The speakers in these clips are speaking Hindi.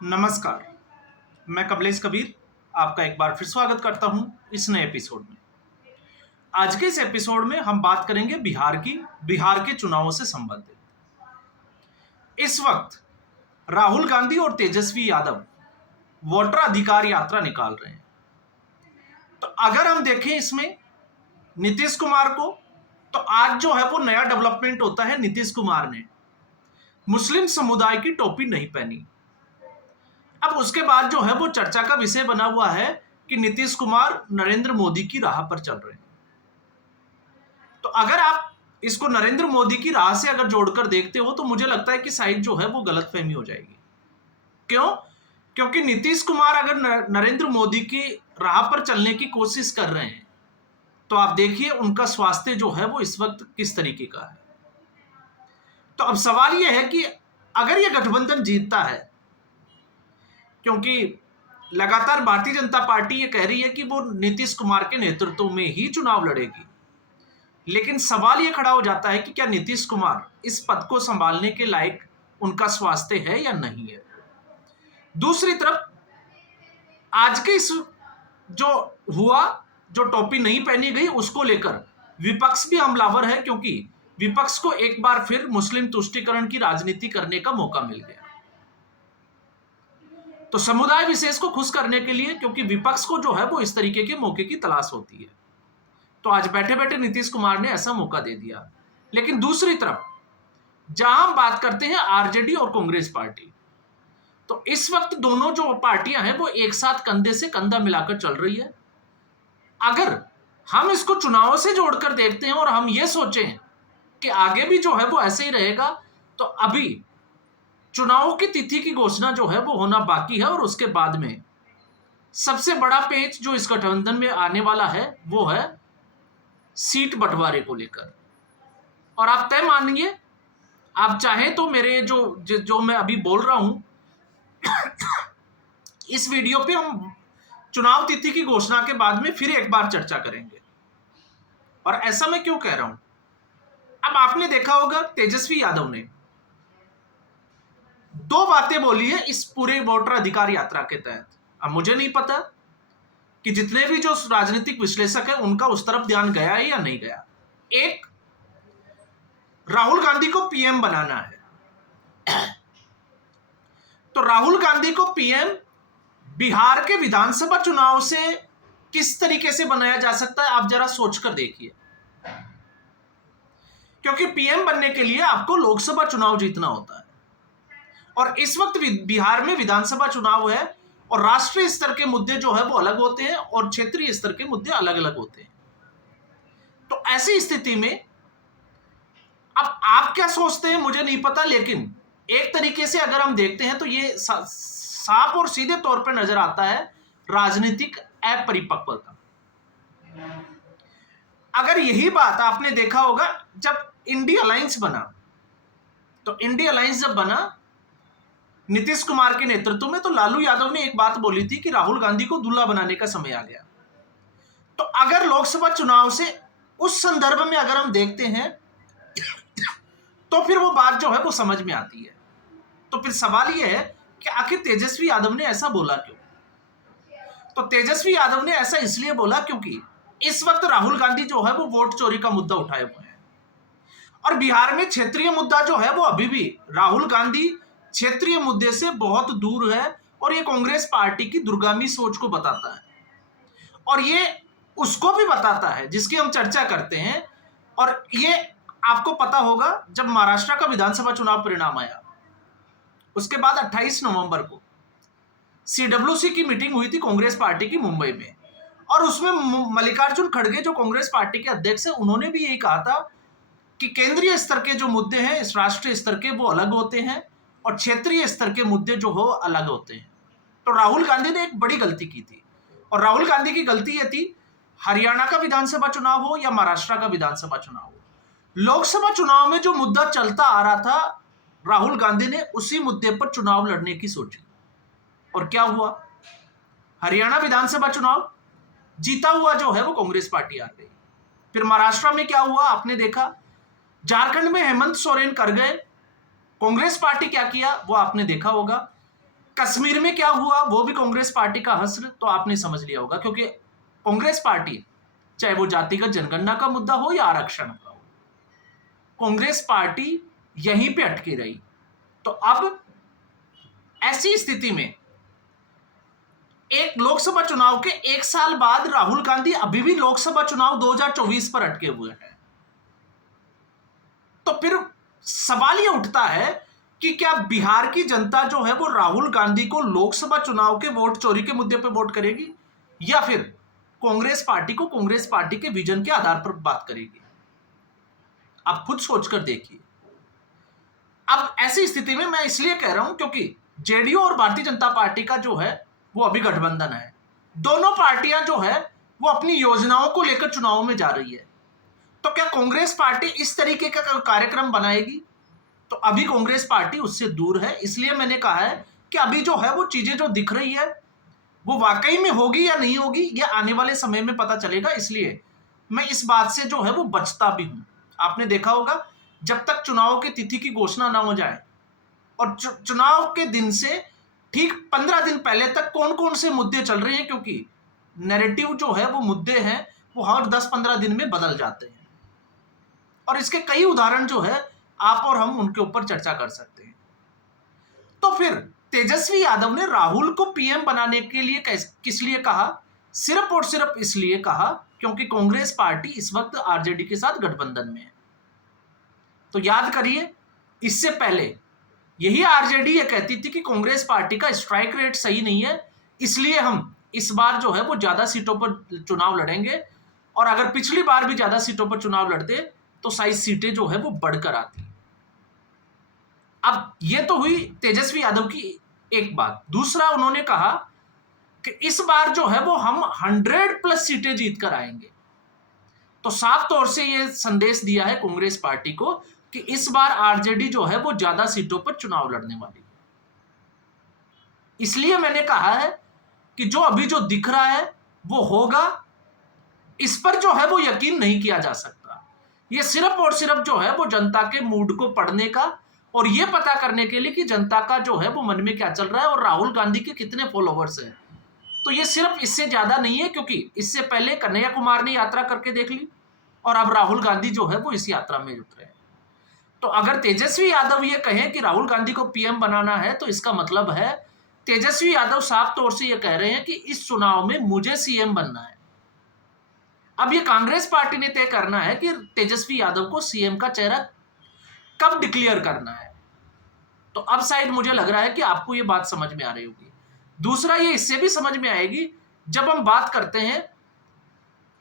नमस्कार। मैं कमलेश कबीर आपका एक बार फिर स्वागत करता हूं इस नए एपिसोड में। आज के इस एपिसोड में हम बात करेंगे बिहार के चुनावों से संबंधित। इस वक्त राहुल गांधी और तेजस्वी यादव वोटर अधिकार यात्रा निकाल रहे हैं। तो अगर हम देखें इसमें नीतीश कुमार को, तो आज जो है वो नया डेवलपमेंट होता है। नीतीश कुमार ने मुस्लिम समुदाय की टोपी नहीं पहनी। अब उसके बाद जो है वो चर्चा का विषय बना हुआ है कि नीतीश कुमार नरेंद्र मोदी की राह पर चल रहे हैं। तो अगर आप इसको नरेंद्र मोदी की राह से अगर जोड़कर देखते हो तो मुझे लगता है कि शायद जो है वो गलतफहमी हो जाएगी। क्यों? क्योंकि नीतीश कुमार अगर नरेंद्र मोदी की राह पर चलने की कोशिश कर रहे हैं तो आप देखिए उनका स्वास्थ्य जो है वो इस वक्त किस तरीके का है। तो अब सवाल यह है कि अगर यह गठबंधन जीतता है, क्योंकि लगातार भारतीय जनता पार्टी ये कह रही है कि वो नीतीश कुमार के नेतृत्व में ही चुनाव लड़ेगी, लेकिन सवाल ये खड़ा हो जाता है कि क्या नीतीश कुमार इस पद को संभालने के लायक उनका स्वास्थ्य है या नहीं है। दूसरी तरफ आज के इस जो टोपी नहीं पहनी गई उसको लेकर विपक्ष भी हमलावर है, क्योंकि विपक्ष को एक बार फिर मुस्लिम तुष्टीकरण की राजनीति करने का मौका मिल गया। तो समुदाय विशेष को खुश करने के लिए, क्योंकि विपक्ष को जो है वो इस तरीके के मौके की तलाश होती है, तो आज बैठे बैठे नीतीश कुमार ने ऐसा मौका दे दिया। लेकिन दूसरी तरफ जहां हम बात करते हैं आरजेडी और कांग्रेस पार्टी, तो इस वक्त दोनों जो पार्टियां हैं वो एक साथ कंधे से कंधा मिलाकर चल रही है। अगर हम इसको चुनाव से जोड़कर देखते हैं और हम ये सोचें कि आगे भी जो है वो ऐसे ही रहेगा, तो अभी चुनाव की तिथि की घोषणा जो है वो होना बाकी है, और उसके बाद में सबसे बड़ा पेच जो इस गठबंधन में आने वाला है वो है सीट बंटवारे को लेकर। और आप तय मानिए, आप चाहें तो मेरे जो मैं अभी बोल रहा हूं इस वीडियो पे हम चुनाव तिथि की घोषणा के बाद में फिर एक बार चर्चा करेंगे। और ऐसा मैं क्यों कह रहा हूं, अब आपने देखा होगा तेजस्वी यादव ने दो बातें बोली है इस पूरे वोटर अधिकार यात्रा के तहत। अब मुझे नहीं पता कि जितने भी जो राजनीतिक विश्लेषक है उनका उस तरफ ध्यान गया है या नहीं गया। एक, राहुल गांधी को पीएम बनाना है। तो राहुल गांधी को पीएम बिहार के विधानसभा चुनाव से किस तरीके से बनाया जा सकता है, आप जरा सोचकर देखिए। क्योंकि पीएम बनने के लिए आपको लोकसभा चुनाव जीतना होता है, और इस वक्त बिहार में विधानसभा चुनाव है, और राष्ट्रीय स्तर के मुद्दे जो है वो अलग होते हैं और क्षेत्रीय स्तर के मुद्दे अलग अलग होते हैं। तो ऐसी स्थिति में अब आप क्या सोचते हैं मुझे नहीं पता, लेकिन एक तरीके से अगर हम देखते हैं तो ये साफ और सीधे तौर पर नजर आता है राजनीतिक अपरिपक्वता। अगर यही बात आपने देखा होगा जब इंडिया अलायंस बना, तो इंडिया अलायंस जब बना नीतीश कुमार के नेतृत्व में, तो लालू यादव ने एक बात बोली थी कि राहुल गांधी को दूल्हा बनाने का समय आ गया। तो अगर लोकसभा चुनाव से उस संदर्भ में अगर हम देखते हैं तो फिर वो बात जो है वो समझ में आती है। तो फिर सवाल ये है कि आखिर तेजस्वी यादव ने ऐसा बोला क्यों। तो तेजस्वी यादव ने ऐसा इसलिए बोला क्योंकि इस वक्त राहुल गांधी जो है वो वोट चोरी का मुद्दा उठाए हुए हैं, और बिहार में क्षेत्रीय मुद्दा जो है वो अभी भी राहुल गांधी क्षेत्रीय मुद्दे से बहुत दूर है, और ये कांग्रेस पार्टी की दूरगामी सोच को बताता है, और ये उसको भी बताता है जिसकी हम चर्चा करते हैं। और ये आपको पता होगा जब महाराष्ट्र का विधानसभा चुनाव परिणाम आया, उसके बाद 28 नवंबर को सीडब्ल्यूसी की मीटिंग हुई थी कांग्रेस पार्टी की मुंबई में, और उसमें मल्लिकार्जुन खड़गे जो कांग्रेस पार्टी के अध्यक्ष हैं उन्होंने भी यही कहा था कि केंद्रीय स्तर के जो मुद्दे हैं इस राष्ट्रीय स्तर के वो अलग होते हैं, और क्षेत्रीय स्तर के मुद्दे जो हो अलग होते हैं। तो राहुल गांधी ने एक बड़ी गलती की थी, और राहुल गांधी की गलती ये थी, हरियाणा का विधानसभा चुनाव हो या महाराष्ट्र का विधानसभा चुनाव हो, लोकसभा चुनाव में जो मुद्दा चलता आ रहा था राहुल गांधी ने उसी मुद्दे पर चुनाव लड़ने की सोची, और क्या हुआ, हरियाणा विधानसभा चुनाव जीता हुआ जो है वो कांग्रेस पार्टी आ गई। फिर महाराष्ट्र में क्या हुआ आपने देखा, झारखंड में हेमंत सोरेन कर गए, कांग्रेस पार्टी क्या किया वो आपने देखा होगा। कश्मीर में क्या हुआ वो भी कांग्रेस पार्टी का हश्र, तो आपने समझ लिया होगा, क्योंकि कांग्रेस पार्टी चाहे वो जातिगत जनगणना का मुद्दा हो या आरक्षण का हो, कांग्रेस पार्टी यहीं पे अटकी रही। तो अब ऐसी स्थिति में एक लोकसभा चुनाव के 1 साल बाद राहुल गांधी अभी भी लोकसभा चुनाव 2024 पर अटके हुए हैं। तो फिर सवाल यह उठता है कि क्या बिहार की जनता जो है वो राहुल गांधी को लोकसभा चुनाव के वोट चोरी के मुद्दे पर वोट करेगी, या फिर कांग्रेस पार्टी को कांग्रेस पार्टी के विजन के आधार पर बात करेगी? आप खुद सोचकर देखिए। अब ऐसी स्थिति में मैं इसलिए कह रहा हूं क्योंकि जेडीयू और भारतीय जनता पार्टी का जो है वो अभी गठबंधन है। दोनों पार्टियां जो है वो अपनी योजनाओं को लेकर चुनाव में जा रही है। तो क्या कांग्रेस पार्टी इस तरीके का कार्यक्रम बनाएगी? तो अभी कांग्रेस पार्टी उससे दूर है। इसलिए मैंने कहा है कि अभी जो है वो चीजें जो दिख रही है वो वाकई में होगी या नहीं होगी, ये आने वाले समय में पता चलेगा। इसलिए मैं इस बात से जो है वो बचता भी हूं। आपने देखा होगा जब तक चुनाव की तिथि की घोषणा ना हो जाए, और चुनाव के दिन से ठीक 15 दिन पहले तक कौन कौन से मुद्दे चल रहे हैं, क्योंकि नैरेटिव जो है वो मुद्दे हैं वो हर 10-15 दिन में बदल जाते हैं, और इसके कई उदाहरण जो है आप और हम उनके ऊपर चर्चा कर सकते हैं। तो फिर तेजस्वी यादव ने राहुल को पीएम बनाने के लिए किस लिए कहा? सिर्फ और सिर्फ इसलिए कहा क्योंकि कांग्रेस पार्टी इस वक्त आरजेडी के साथ गठबंधन में है। तो याद करिए, इससे पहले यही आरजेडी ये कहती थी कि कांग्रेस पार्टी का स्ट्राइक रेट सही नहीं है, इसलिए हम इस बार जो है वो ज्यादा सीटों पर चुनाव लड़ेंगे, और अगर पिछली बार भी ज्यादा सीटों पर चुनाव लड़ते तो शायद सीटें जो है वो बढ़कर आती। अब ये तो हुई तेजस्वी यादव की एक बात। दूसरा, उन्होंने कहा कि इस बार जो है वो हम 100+ सीटें जीतकर आएंगे। तो साफ तौर से ये संदेश दिया है कांग्रेस पार्टी को कि इस बार आरजेडी जो है वो ज्यादा सीटों पर चुनाव लड़ने वाली है। इसलिए मैंने कहा है कि जो अभी जो दिख रहा है वो होगा, इस पर जो है वो यकीन नहीं किया जा सकता। ये सिर्फ और सिर्फ जो है वो जनता के मूड को पढ़ने का और ये पता करने के लिए कि जनता का जो है वो मन में क्या चल रहा है और राहुल गांधी के कितने फॉलोवर्स हैं। तो ये सिर्फ इससे ज्यादा नहीं है, क्योंकि इससे पहले कन्हैया कुमार ने यात्रा करके देख ली और अब राहुल गांधी जो है वो इस यात्रा में जुट रहे हैं। तो अगर तेजस्वी यादव ये कहें कि राहुल गांधी को पीएम बनाना है, तो इसका मतलब है तेजस्वी यादव साफ तौर से ये कह रहे हैं कि इस चुनाव में मुझे सीएम बनना है। अब ये कांग्रेस पार्टी ने तय करना है कि तेजस्वी यादव को सीएम का चेहरा कब डिक्लेयर करना है। तो अब शायद मुझे लग रहा है कि आपको ये बात समझ में आ रही होगी। दूसरा, ये इससे भी समझ में आएगी जब हम बात करते हैं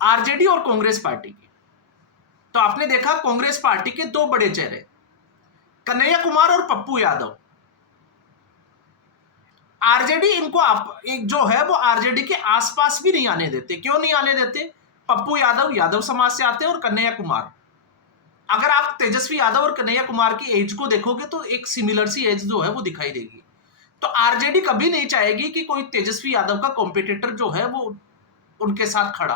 आरजेडी और कांग्रेस पार्टी की। तो आपने देखा कांग्रेस पार्टी के दो बड़े चेहरे कन्हैया कुमार और पप्पू यादव। आरजेडी इनको एक जो है वो आरजेडी के आसपास भी नहीं आने देते। क्यों नहीं आने देते? पप्पू यादव यादव समाज से आते हैं, और कन्हैया कुमार, अगर आप तेजस्वी यादव और कन्हैया कुमार की एज को देखोगे तो एक सिमिलर सी एज जो है वो दिखाई देगी। तो आरजेडी कभी नहीं चाहेगी कि कोई तेजस्वी यादव का कॉम्पिटिटर जो है वो उनके साथ खड़ा,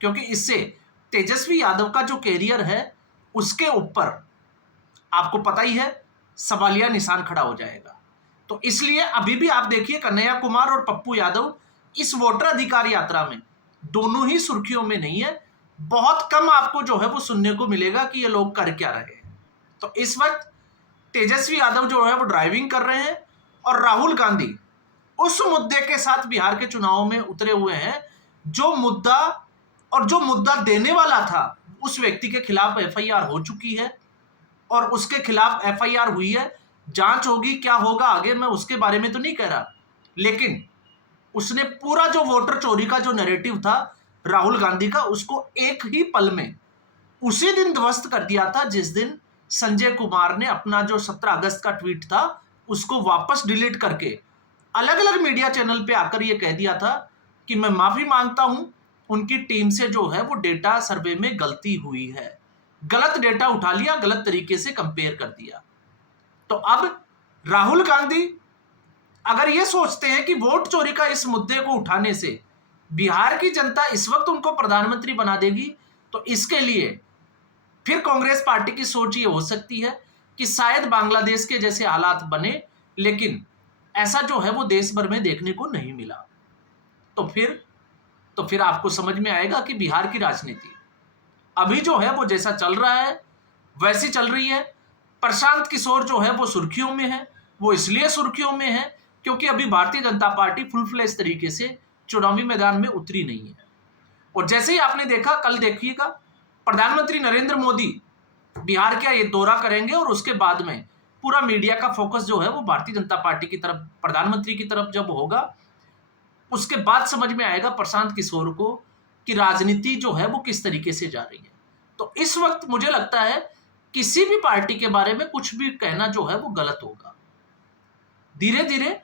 क्योंकि इससे तेजस्वी यादव का जो कैरियर है उसके ऊपर आपको पता ही है सवालिया निशान खड़ा हो जाएगा। तो इसलिए अभी भी आप देखिए कन्हैया कुमार और पप्पू यादव इस वोटर अधिकार यात्रा में दोनों ही सुर्खियों में नहीं है। बहुत कम आपको जो है वो सुनने को मिलेगा कि ये लोग कर क्या रहे हैं। तो इस वक्त तेजस्वी यादव जो है वो ड्राइविंग कर रहे हैं, और राहुल गांधी उस मुद्दे के साथ बिहार के चुनाव में उतरे हुए हैं जो मुद्दा देने वाला था उस व्यक्ति के खिलाफ एफआईआर हो चुकी है, और उसके खिलाफ एफआईआर हुई है। जांच होगी, क्या होगा आगे मैं उसके बारे में तो नहीं कह रहा, लेकिन उसने पूरा जो वोटर चोरी का जो नैरेटिव था राहुल गांधी का, उसको एक ही पल में उसी दिन ध्वस्त कर दिया था जिस दिन संजय कुमार ने अपना जो 17 अगस्त का ट्वीट था उसको वापस डिलीट करके अलग अलग मीडिया चैनल पे आकर ये कह दिया था कि मैं माफी मांगता हूं, उनकी टीम से जो है वो डेटा सर्वे में गलती हुई है, गलत डेटा उठा लिया, गलत तरीके से कंपेयर कर दिया। तो अब राहुल गांधी अगर ये सोचते हैं कि वोट चोरी का इस मुद्दे को उठाने से बिहार की जनता इस वक्त उनको प्रधानमंत्री बना देगी, तो इसके लिए फिर कांग्रेस पार्टी की सोच ये हो सकती है कि शायद बांग्लादेश के जैसे हालात बने, लेकिन ऐसा जो है वो देश भर में देखने को नहीं मिला। तो फिर आपको समझ में आएगा कि बिहार की राजनीति अभी जो है वो जैसा चल रहा है वैसी चल रही है। प्रशांत किशोर जो है वो सुर्खियों में है। वो इसलिए सुर्खियों में है क्योंकि अभी Bharatiya Janata party full fledge तरीके से चुनावी मैदान में उतरी नहीं है। और जैसे ही आपने देखा, कल देखिएगा प्रधानमंत्री नरेंद्र मोदी बिहार का ये दौरा करेंगे और उसके बाद में पूरा मीडिया का फोकस जो है वो भारतीय जनता पार्टी की तरफ, प्रधानमंत्री की तरफ जब होगा, उसके बाद समझ में आएगा प्रशांत किशोर को कि राजनीति जो है वो किस तरीके से जा रही है। तो इस वक्त मुझे लगता है किसी भी पार्टी के बारे में कुछ भी कहना जो है वो गलत होगा। धीरे धीरे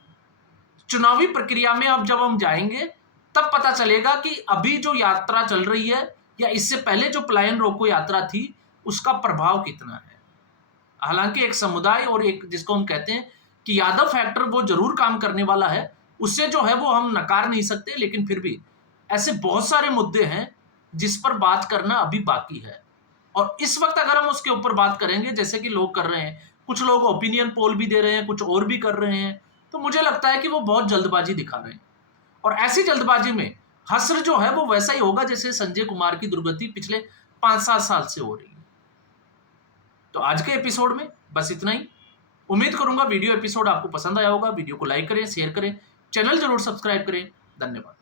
चुनावी प्रक्रिया में अब जब हम जाएंगे तब पता चलेगा कि अभी जो यात्रा चल रही है या इससे पहले जो पलायन रोको यात्रा थी उसका प्रभाव कितना है। हालांकि एक समुदाय और एक जिसको हम कहते हैं कि यादव फैक्टर वो जरूर काम करने वाला है, उससे जो है वो हम नकार नहीं सकते, लेकिन फिर भी ऐसे बहुत सारे मुद्दे हैं जिस पर बात करना अभी बाकी है। और इस वक्त अगर हम उसके ऊपर बात करेंगे जैसे कि लोग कर रहे हैं, कुछ लोग ओपिनियन पोल भी दे रहे हैं, कुछ और भी कर रहे हैं, तो मुझे लगता है कि वो बहुत जल्दबाजी दिखा रहे हैं। और ऐसी जल्दबाजी में हश्र जो है वो वैसा ही होगा जैसे संजय कुमार की दुर्गति पिछले 5-7 साल से हो रही है। तो आज के एपिसोड में बस इतना ही। उम्मीद करूंगा वीडियो एपिसोड आपको पसंद आया होगा। वीडियो को लाइक करें, शेयर करें, चैनल जरूर सब्सक्राइब करें। धन्यवाद।